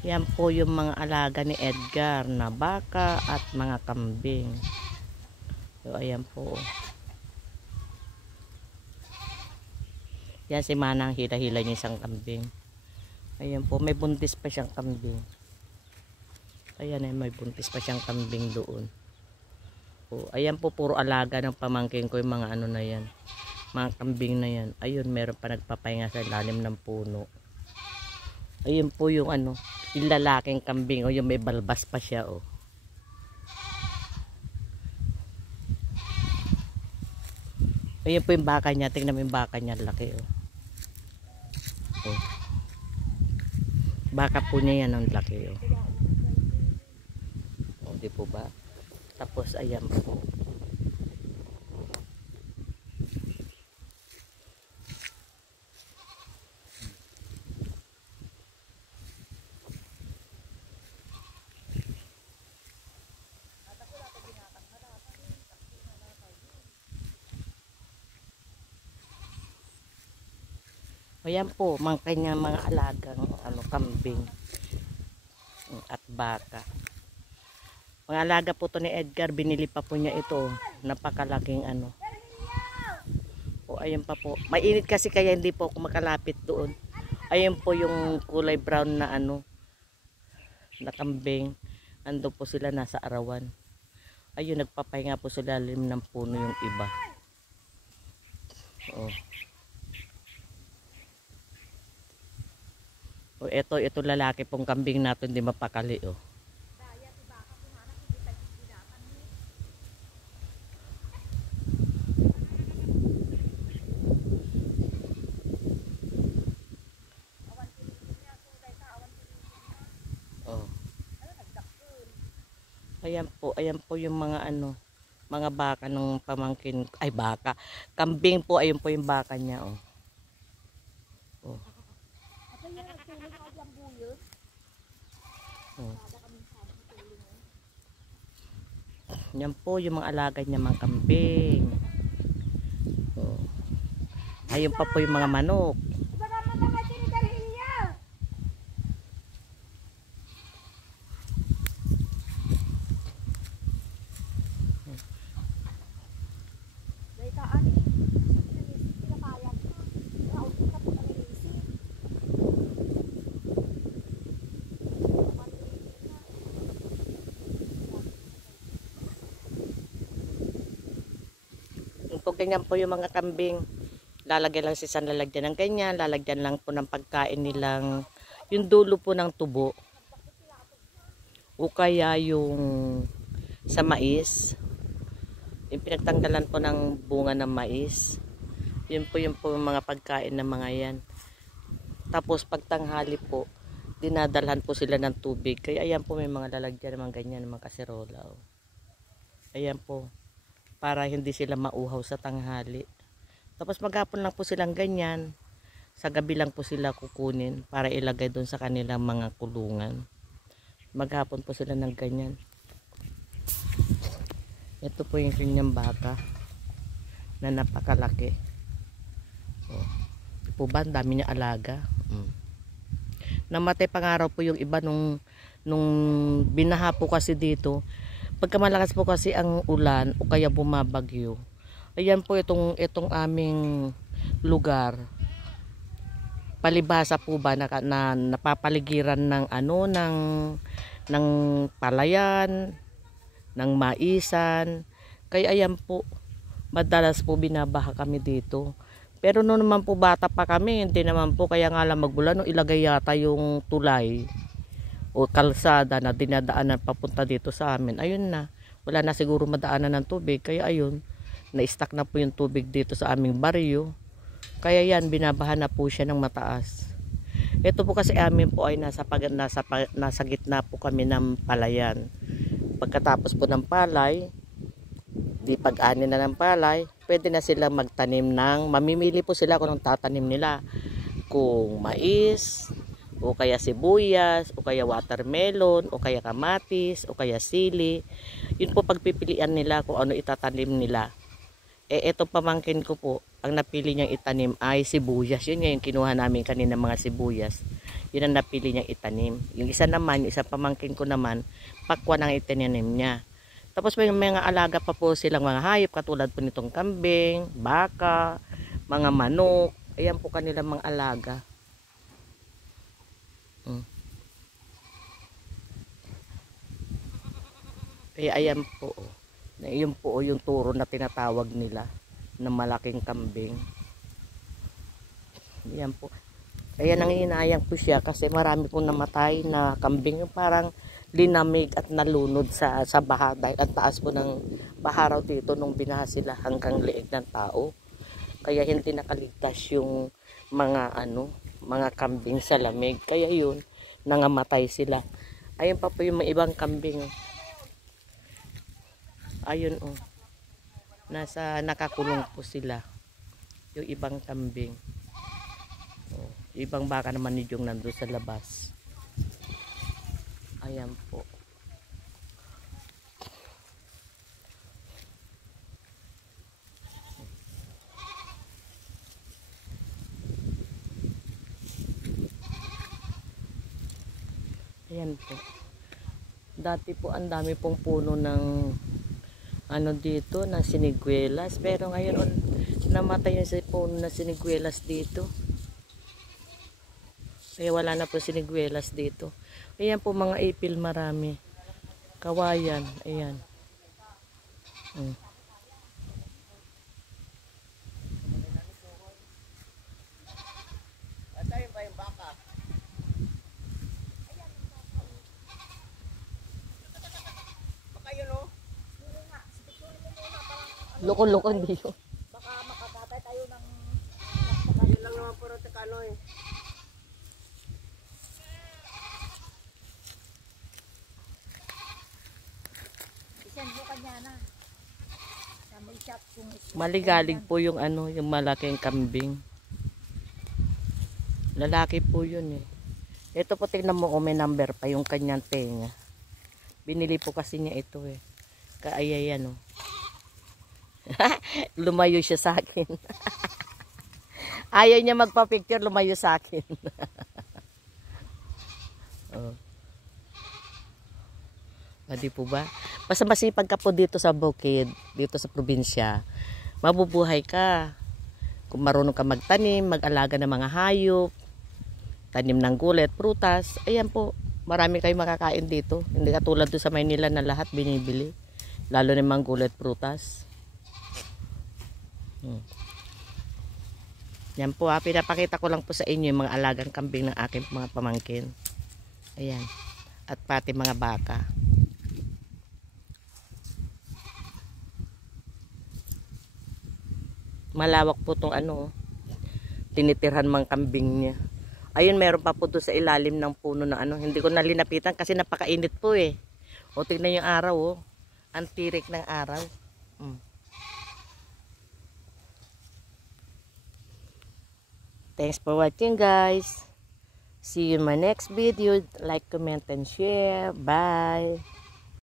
Yan po yung mga alaga ni Edgar na baka at mga kambing. So ayan po. Yan si Manang, hila-hila niya isang kambing. Ayan po, may buntis pa siyang kambing. Ayan ay may buntis pa siyang kambing doon. O, ayan po, puro alaga ng pamangkin ko yung mga ano na yan. Mga kambing na yan. Ayun, meron pa nagpapahinga sa ilalim ng puno. Ayun po yung ano, yung lalaking kambing. O, yung may balbas pa siya. O. Ayun po yung baka niya. Tingnan mo yung baka niya. Laki. O. O. Baka po niya yan ang laki. O. O, di po ba? Tapos ayan po. Ayan po, mga kanyang mga alagang ano, kambing at baka. Mga alaga po to ni Edgar, binili pa po niya ito. Napakalaking ano. O ayun pa po. Mainit kasi kaya hindi po ako makalapit doon. Ayun po yung kulay brown na ano, na kambing. Ando po sila nasa arawan. Ayun, nagpapahinga po sila lalim ng puno yung iba. O. O ito lalaki pong kambing natin, hindi mapakali o. Oh. Ayan po yung mga ano, mga baka ng pamangkin, ay baka, kambing po, ayun po yung baka niya oh. Oh. Oh. Yan po yung mga alaga niya, mga kambing. Oh. Ayun pa po yung mga manok. Po ganyan po yung mga kambing, lalagyan lang si San, lalagyan ng ganyan, lalagyan lang po ng pagkain nilang yung dulo po ng tubo o kaya yung sa mais, yung pinagtanggalan po ng bunga ng mais, yun po yung mga pagkain ng mga yan. Tapos pagtanghali po dinadalhan po sila ng tubig, kaya ayan po may mga lalagyan ng ganyan, mga kaserola oh. Ayan po, para hindi sila mauhaw sa tanghali. Tapos maghapon lang po silang ganyan. Sa gabi lang po sila kukunin para ilagay doon sa kanilang mga kulungan. Maghapon po sila ng ganyan. Ito po yung kanyang baka na napakalaki. Oh. Ito po ba, ang dami niya alaga. Namatay pangaraw po yung iba nung binaha po kasi dito. Pagka malakas po kasi ang ulan o kaya bumabagyo, ayan po itong aming lugar, palibhasa po ba na napapaligiran ng ano, ng palayan, ng maisan, kaya ayan po madalas po binabaha kami dito. Pero noon naman po bata pa kami, hindi naman po, kaya nga lang magulan, no, ilagay yata yung tulay o kalsada na dinadaanan papunta dito sa amin. Ayun na, wala na siguro madaanan ng tubig, kaya ayun, na-stuck na po yung tubig dito sa aming baryo, kaya yan, binabahan na po siya ng mataas. Ito po kasi amin po ay nasa gitna po kami ng palayan. Pagkatapos po ng palay, di pag-ani na ng palay, pwede na sila magtanim ng, mamimili po sila kung anong tatanim nila, kung mais, o kaya sibuyas, o kaya watermelon, o kaya kamatis, o kaya sili. Yun po pagpipilian nila kung ano itatanim nila. Eto pamangkin ko po, ang napili niyang itanim ay sibuyas. Yun nga yung kinuha namin kanina, mga sibuyas. Yun ang napili niyang itanim. Yung isa naman, yung isa pamangkin ko naman, pakwan ang itinanim niya. Tapos may mga alaga pa po silang mga hayop, katulad po nitong kambing, baka, mga manok. Ayan po kanilang mga alaga. Kaya ayan po. Yun po yung turo na tinatawag nila na malaking kambing. Ayan po. Kaya nanginayang po siya kasi marami pong namatay na kambing, yung parang linamig at nalunod sa baha dahil ang taas po ng baha raw dito nung binaha sila hanggang leeg ng tao. Kaya hindi nakaligtas yung mga kambing sa lamig. Kaya yun, nangamatay sila. Ayun pa po yung mga ibang kambing. Ayun oh. Nakakulong po sila. Yung ibang kambing. Oh, ibang baka naman yung nandun sa labas. Ayan po. Ayan po. Dati po ang dami pong puno ng dito, ng siniguelas. Pero ngayon namatay yung puno ng siniguelas dito. Kaya wala na po siniguelas dito. Ayan po mga ipil marami. Kawayan. Ayan. Lukon-lukon dito. Baka makakatay tayo ng yun lang naman puro tekano eh. Isend mo kanya na. May shop kung Maligalig po yung yung malaking kambing. Lalaki po yun eh. Ito po, tingnan mo kung may number pa yung kanyang tenga. Binili po kasi niya ito eh. Kaya yan oh. Lumayo siya sa akin. Ayaw niya magpa-picture, lumayo sa akin. Oh. Di po ba? Basta masipag ka po dito sa bukid, dito sa probinsya, mabubuhay ka. Kung marunong ka magtanim, mag-alaga ng mga hayop, tanim ng gulay at prutas, ayan po, marami kayong makakain dito. Hindi katulad doon sa Maynila na lahat binibili. Lalo na mga gulay at prutas. Yan po pinapakita ko lang po sa inyo yung mga alagang kambing ng aking mga pamangkin. Ayan. At pati mga baka. Malawak po itong tinitirhan mang kambing niya. Ayun, meron pa po doon sa ilalim ng puno na hindi ko nalinapitan kasi napakainit po eh. O tingnan yung araw oh. Ang tirik ng araw. Thanks for watching guys. See you in my next video. Like, comment, and share. Bye.